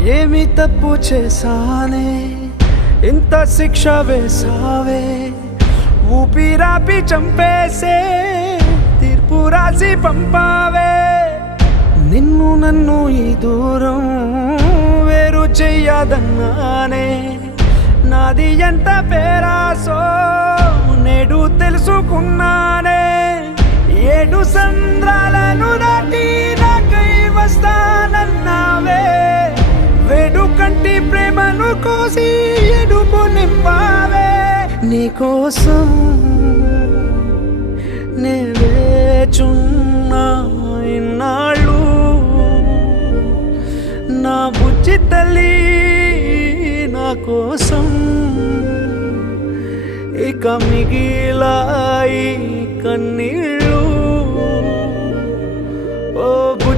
ఏమి తప్పు చేశానే ఇంత శిక్ష వేసావే ఊపిరాపి చంపేసే తీర్పు రాసి పంపావే నిన్ను నన్ను ఈ దూరం వేరు చెయ్యదన్నానే నాది ఎంత పేరాసో నేడు తెలుసుకున్నానే 7 సంద్రాలను దాటి నాకై వస్తానన్నావే వేడుకంటి ప్రేమను కోసి ఎడుపు నింపావే నీకోసం నే వేచున్నా ఇన్నాళ్ళు నా బుజ్జి తల్లి నా కోసం ఇక మిగిలాయి కన్నీళ్ళు ఓ